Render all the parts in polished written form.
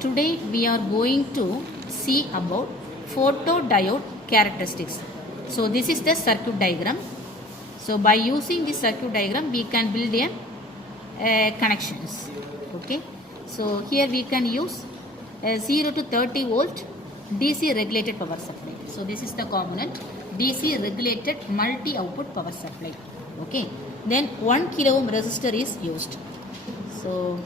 Today we are going to see about photodiode characteristics. So this is the circuit diagram. So by using this circuit diagram we can build a connections. Okay. So here we can use a 0 to 30 volt DC regulated power supply. So this is the component DC regulated multi output power supply. Okay. Then 1 kilo ohm resistor is used. So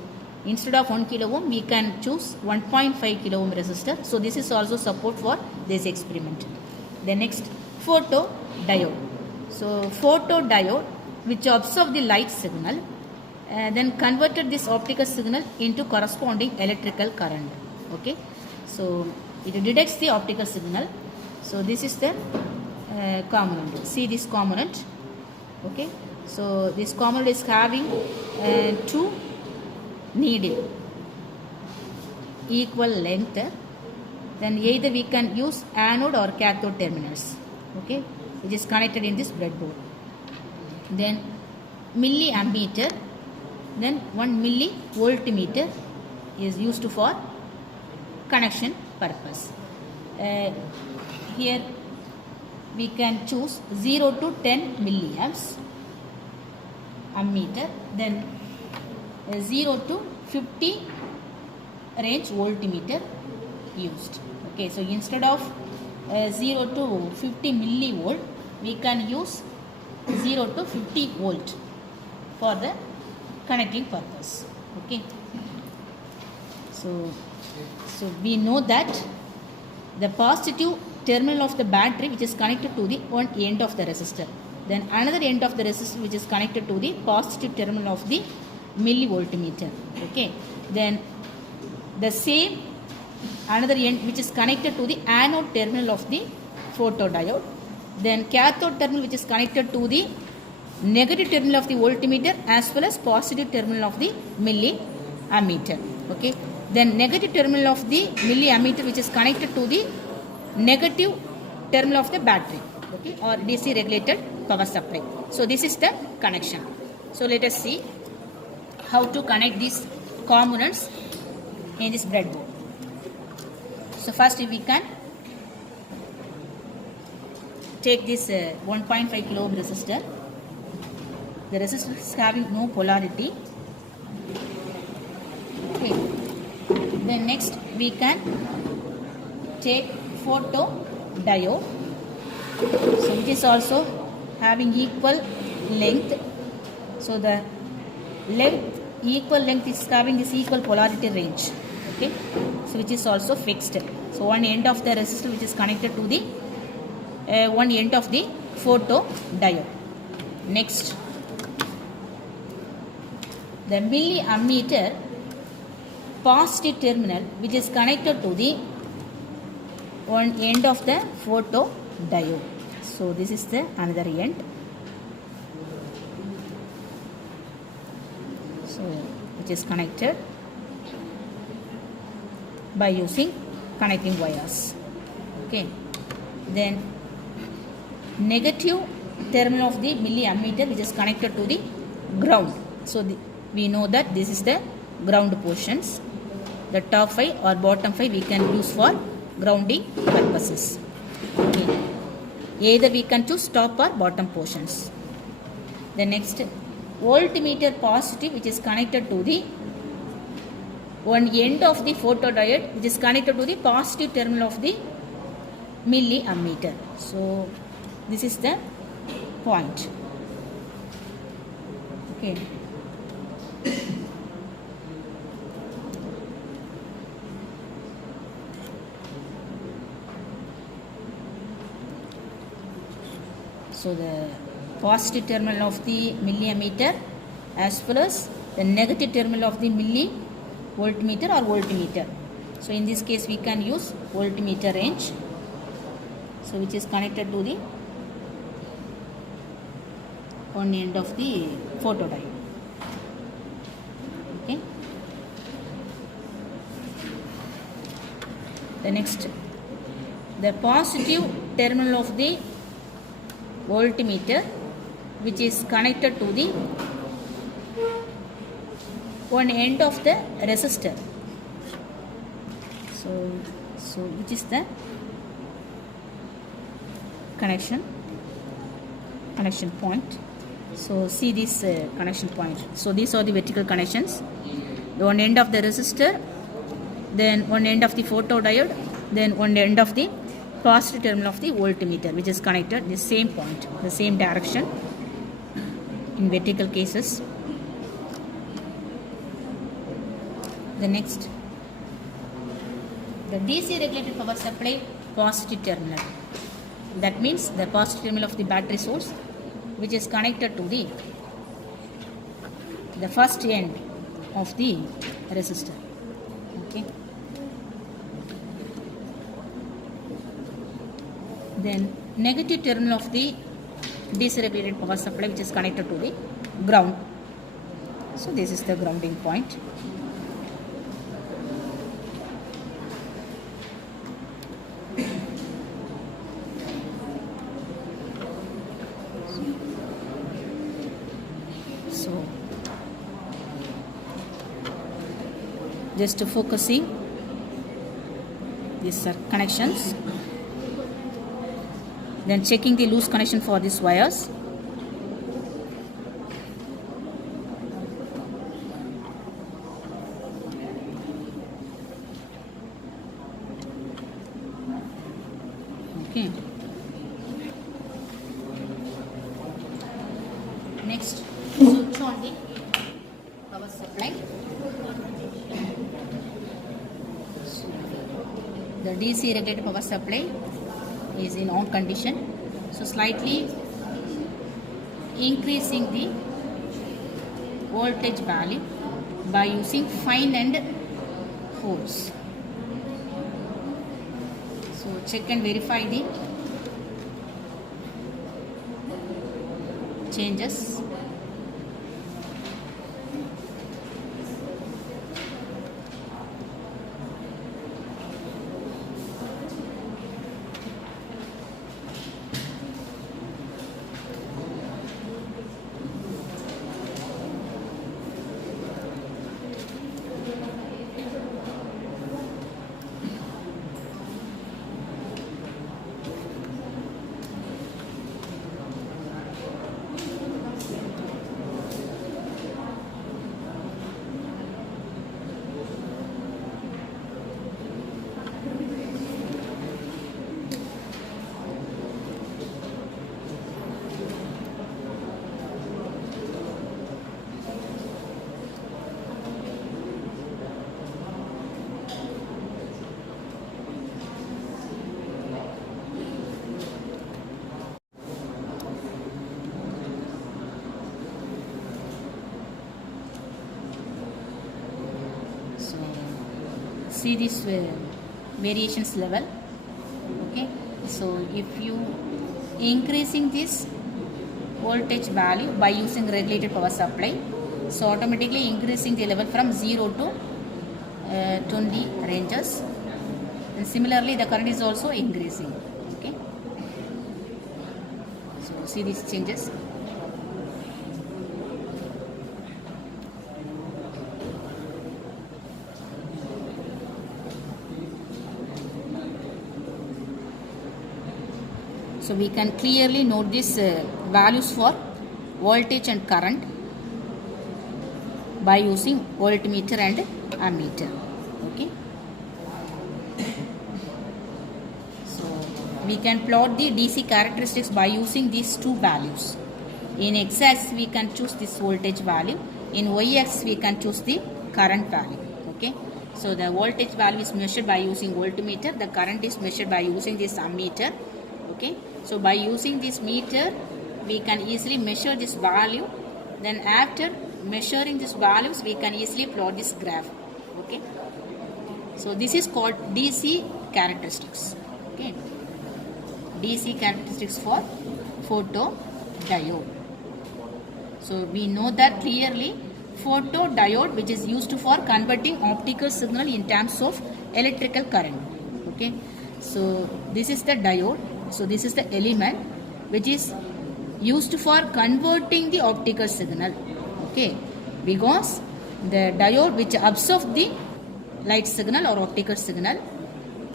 instead of 1 kilo ohm, we can choose 1.5 kilo ohm resistor. So this is also support for this experiment. The next, photodiode. So photodiode, which observe the light signal, then converted this optical signal into corresponding electrical current. Okay. So it detects the optical signal. So this is the component. See this component. Okay. So this component is having two needle equal length, then either we can use anode or cathode terminals, okay, which is connected in this breadboard. Then milliammeter, then 1 millivoltmeter is used for connection purpose. Here we can choose 0 to 10 milliamps ammeter, then 0 to 50 range voltmeter used. Okay, so instead of 0 to 50 millivolt, we can use 0 to 50 volt for the connecting purpose. Okay, so we know that the positive terminal of the battery which is connected to the one end of the resistor, then another end of the resistor which is connected to the positive terminal of the millivoltmeter. Okay, then the same another end which is connected to the anode terminal of the photodiode, then cathode terminal which is connected to the negative terminal of the voltmeter as well as positive terminal of the milliammeter. Okay, then negative terminal of the milliammeter which is connected to the negative terminal of the battery, okay, or DC regulated power supply. So this is the connection. So let us see how to connect these components in this breadboard. So first we can take this 1.5 kilo ohm resistor. The resistor is having no polarity. Okay. Then next we can take photodiode, so which is also having equal length. So the equal length is having this equal polarity range. Okay, so which is also fixed. So one end of the resistor which is connected to the one end of the photodiode. Next, the milliammeter positive terminal which is connected to the one end of the photodiode. So this is the another end. So which is connected by using connecting wires. Okay, then negative terminal of the milliammeter which is connected to the ground. So we know that this is the ground portions. The top 5 or bottom 5 we can use for grounding purposes. Okay, either we can choose top or bottom portions. The next, voltmeter positive which is connected to the one end of the photodiode which is connected to the positive terminal of the milliammeter. So this is the point. Okay. So the positive terminal of the milliammeter as well as the negative terminal of the millivoltmeter or voltmeter. So in this case we can use voltmeter range, so which is connected to the one end of the photodiode. Okay. The next, the positive terminal of the voltmeter which is connected to the one end of the resistor. So which is the connection point. So see this connection point. So these are the vertical connections. One end of the resistor, then one end of the photodiode, then one end of the positive terminal of the voltmeter, which is connected the same point, the same direction in vertical cases. The next, the DC regulated power supply positive terminal. That means the positive terminal of the battery source, which is connected to the first end of the resistor. Okay. Then negative terminal of the DC regulated power supply, which is connected to the ground. So this is the grounding point. So just focusing these connections, then checking the loose connection for these wires. Okay. Next, switch on the power supply. So, the DC regulated power supply is in on condition. So slightly increasing the voltage value by using fine end holes. So check and verify the changes. See this variations level. Okay, so if you increasing this voltage value by using regulated power supply, so automatically increasing the level from 0 to 20 ranges, and similarly the current is also increasing. Okay, so see these changes. So we can clearly note these values for voltage and current by using voltmeter and ammeter. Okay. So we can plot the DC characteristics by using these two values. In x-axis we can choose this voltage value. In y-axis we can choose the current value. Okay. So the voltage value is measured by using voltmeter. The current is measured by using this ammeter. Okay. So by using this meter, we can easily measure this value. Then after measuring these values, we can easily plot this graph. Okay. So this is called DC characteristics. Okay. DC characteristics for photodiode. So we know that clearly photodiode, which is used for converting optical signal in terms of electrical current. Okay. So this is the diode. So this is the element which is used for converting the optical signal. Okay, because the diode which absorbs the light signal or optical signal,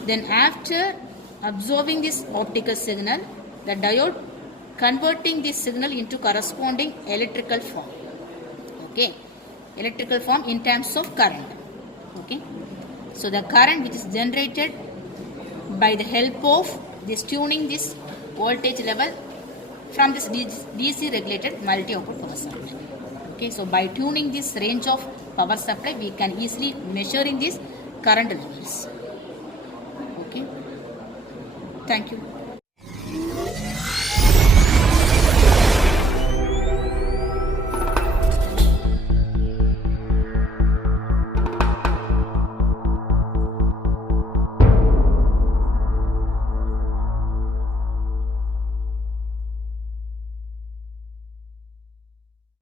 Then after absorbing this optical signal, the diode converting this signal into corresponding electrical form. Okay, electrical form in terms of current. Okay, so the current which is generated by the help of this tuning this voltage level from this DC regulated multi-output power supply. Okay, so by tuning this range of power supply, we can easily measure in these current levels. Okay, thank you.